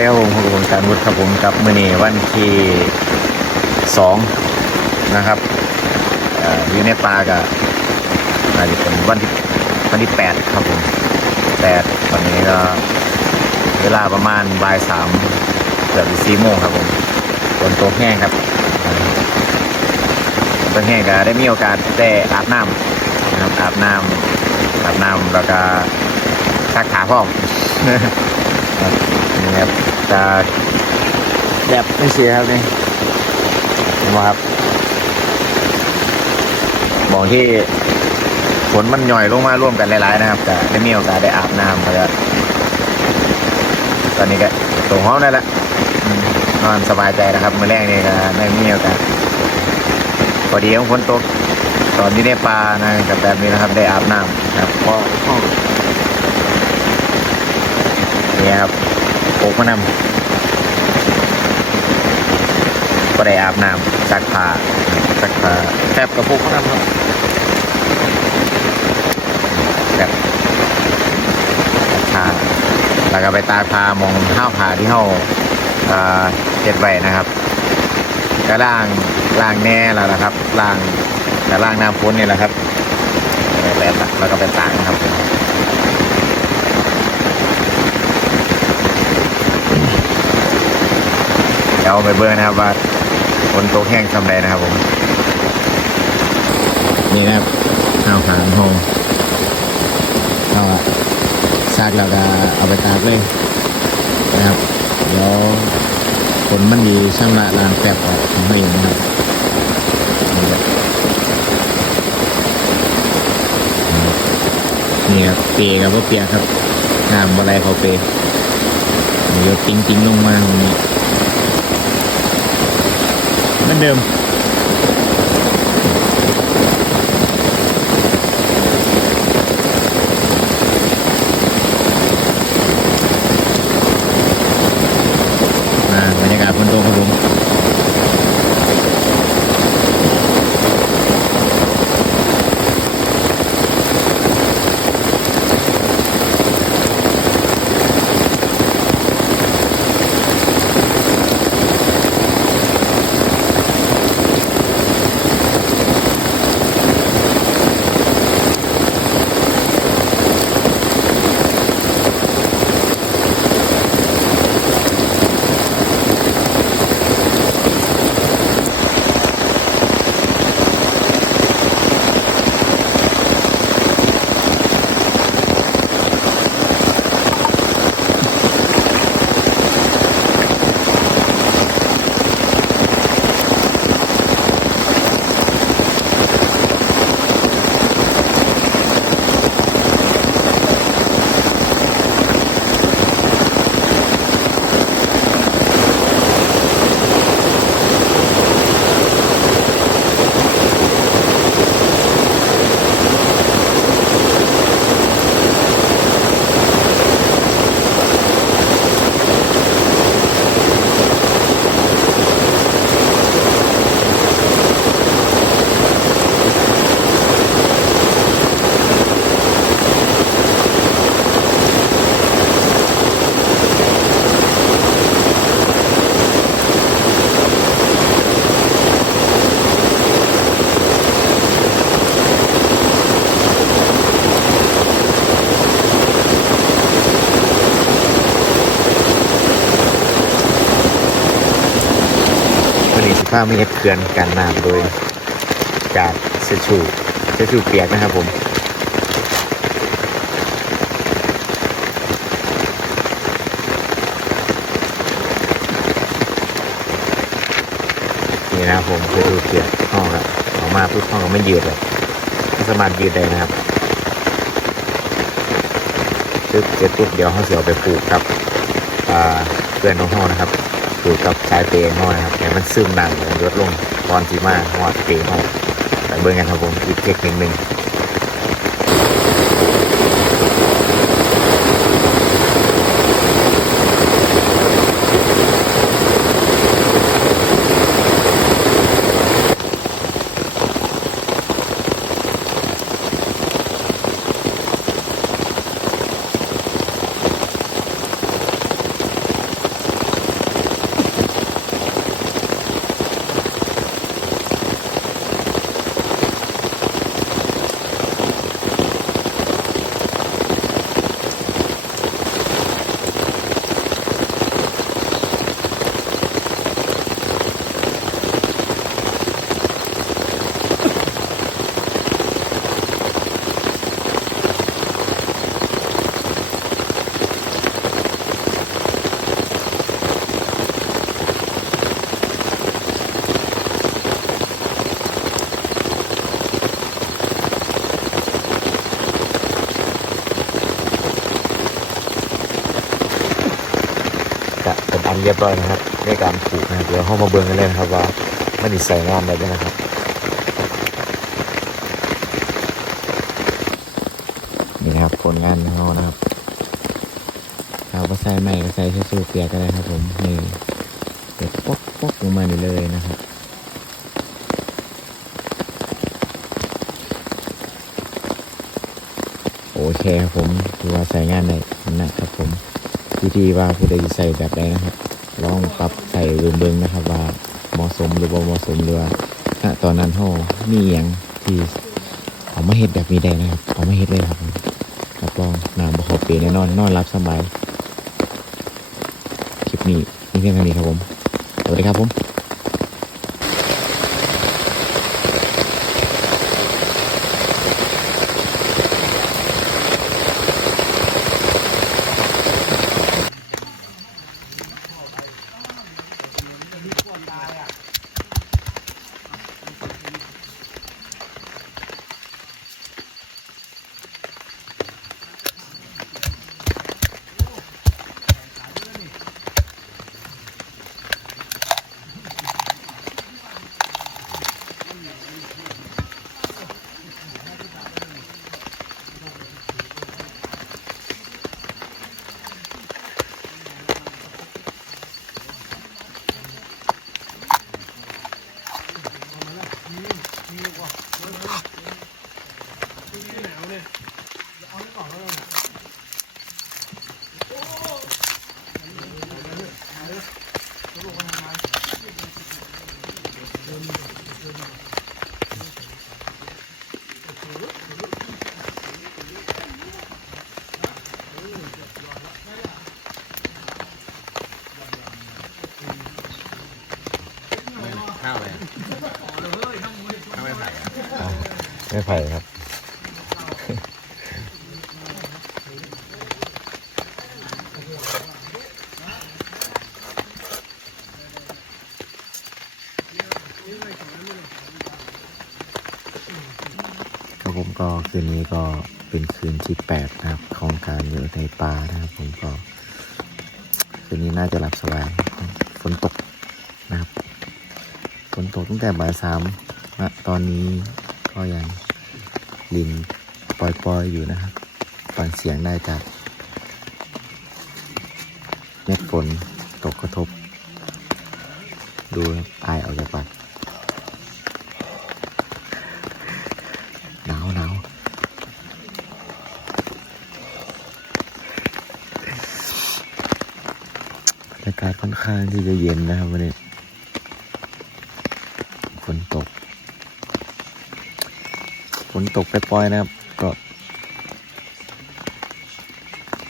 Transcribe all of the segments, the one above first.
ดีครับผมการวุฒิครับผมกับมือนีวันที่สองนะครับอยู่ในป่ากับอาจจะเป็นวันที่วันที่แปดครับผมแปดตอนนี้ก็เวลาประมาณบ่ายสามเกือบสี่โมงครับผมฝนตกแห้งครับฝนตกแห้งก็ได้มีโอกาสได้อาบน้ำนะครับอาบน้ำอาบน้ำแล้วก็ซักขาพร้อ ครับนี่ครับจะแบบไม่เสียครับนี่เห็นไหมครับมองที่ฝนมันหย่อยลงมาร่วมกันหลายๆนะครับจะได้มีโอกาสได้อาบน้ำแล้วตอนนี้ก็ตรงห้องนั่นแหละนอนสบายใจนะครับมื่อแรกนี่ก็ได้มีโอกาสพอดีของฝนตกตอนที่ในป่านะกับแบบนี้นะครับ ได้อาบน้ำนะครับเพราะห้อ นี่ครับโอกมานำก็ได้อาบน้ำซักผ้าซักผ้าแทบกระปุกมานำครับแบบผ้าแล้วก็ไปตากผ้ามองห้าวผ้าที่เฮาเอ่อเจ็ดไว้นะครับก็ล่างล่างแน่แล้วนะครับล่างแต่ล่างน้ำฝนนี่แหละครับแล้วแล้วก็ไปตากนะครับ ดี๋ยวเอาไปเบอร์นะครับว่าฝนตกแห้งทำไรนะครับผม นี่นะครับข้าวขางห้องก็ซากแล้วก็เอาไปตากเลยนะครับ เดี๋ยวฝนมันดีช่างละลานแปบออกของเขาเองนะครับนี่ครับนี่ครับเปียกับว่าเปียครับน้ำอะไรเขาเปียเดี๋ยวติ้งติ้งลงมาตรงนี้ เหมือนเดิม มาบรรยากาศฝนตกครับผม ถ้าไม่เห็ดเขื่อนกันน้ำโดย จากเชชูเชชูเปียกนะครับผมนี่นะครับผมเชชูเปียกห้องละออกมาปุ๊บห้องก็ไม่ยืดเลยไม่สามารถยืดได้นะครับปึ๊บเสร็จปุ๊บเดี๋ยวเขาเสียเอไปปลูกครับเพื่อนน้องห้องนะครับ ปลูกกับชายเปย์ห้อยครับแต่มันซึมน้ำมันลดลงตอนที่มาหอดเปย์ห้อยแต่เบิ่งกันครับผมอีกเทคนิคหนึ่ง อันเรียบร้อยนะครับในการผูกนะครับเดี๋ยวเข้ามาเบิ่งกันเลยนะครับว่ามันจะใส่งานได้ไหมนะครับนี่นะครับผลงานของเรานะครับเราก็ใส่ใหม่ก็ใส่เสื้อสูเปียกก็ได้ครับ ผมนี่เด็ดป๊อกป๊อกลงมานี่เลยนะครับโอเคครับผมถือว่าใส่งานได้นะครับผม วิธีว่าผู้ใดใส่แบบใดนะครับลองปรับใส่เบิ่งๆนะครับ ว่าเหมาะสมหรือบ่เหมาะสมหรือว่าณตอนนั้นเฮามีอย่างที่เอามาเฮ็ดแบบนี้ได้นะครับเอามาเฮ็ดเลยครับรับรองน้ำบ่ขอเปรย์แน่นอนนอนรับสบายคลิปนี้นี่เพียงเท่านี้ครับผมสวัสดีครับผม ไม่ไผ่ครับ ครับผมก็คืนนี้ก็เป็นคืนที่แปดนะครับของการอยู่ในป่านะครับผมก็ คืนนี้น่าจะหลับสบายฝนตกนะครับฝนตกตั้งแต่บ่ายสามณตอนนี้ ก็ยังลินปล่อยๆอยู่นะครับฟังเสียงได้จากเม็ดฝนตกกระทบ ดูครับอายออกจากปากหนาวหนาวบรรยากาศค่อนข้างที่จะเย็นนะครับวันนี้ฝนตก ฝน ตกไปปล่อยๆนะครับ ก็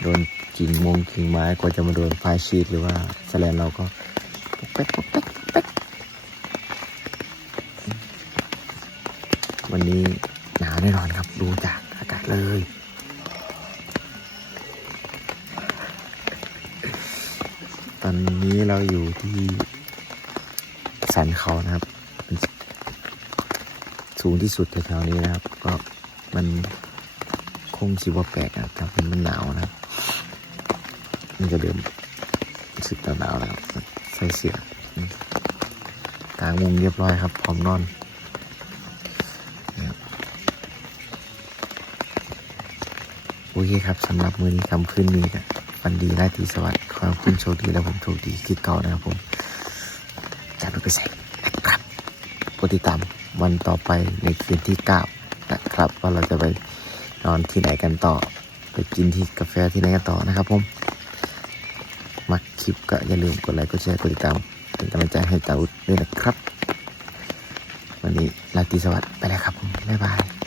โดนกิ่งมงกิ่งไม้กว่าจะมาโดนไฟชีตหรือว่าแสลนเราก็ปกแป๊กปกแป๊กปอกแป๊กวันนี้หนาวแน่นอนครับ ดูจากอากาศเลยตอนนี้เราอยู่ที่สันเขานะครับ สูงที่สุดแถวๆนี้นะครับ ก็มันคงชิว่าแปลกนะครับมันมันหนาวนะครับมันจะเริ่มสึกหนาวแล้วครับใส่เสื้อกลางมุงเรียบร้อยครับ พร้อมนอนนะครับโอเคครับสำหรับมือนี้คำขึ้นนี้กันวันดีราตรีสวัสดิ์ขอให้คุณโชคดีและผมโชคดีคิดเก่านะครับผมจัดไปใส่นะครับโปรดติดตาม วันต่อไปในคืนที่เก้านะครับ ว่าเราจะไปนอนที่ไหนกันต่อ ไปกินที่กาแฟที่ไหนกันต่อนะครับผมมักคลิปก็อย่าลืมกดไลค์กดแชร์กดติดตามเป็นกำลังใจให้ตาอุดด้วยนะครับ วันนี้ลาตีสวัสดิ์ไปแล้วครับผมบ๊ายบาย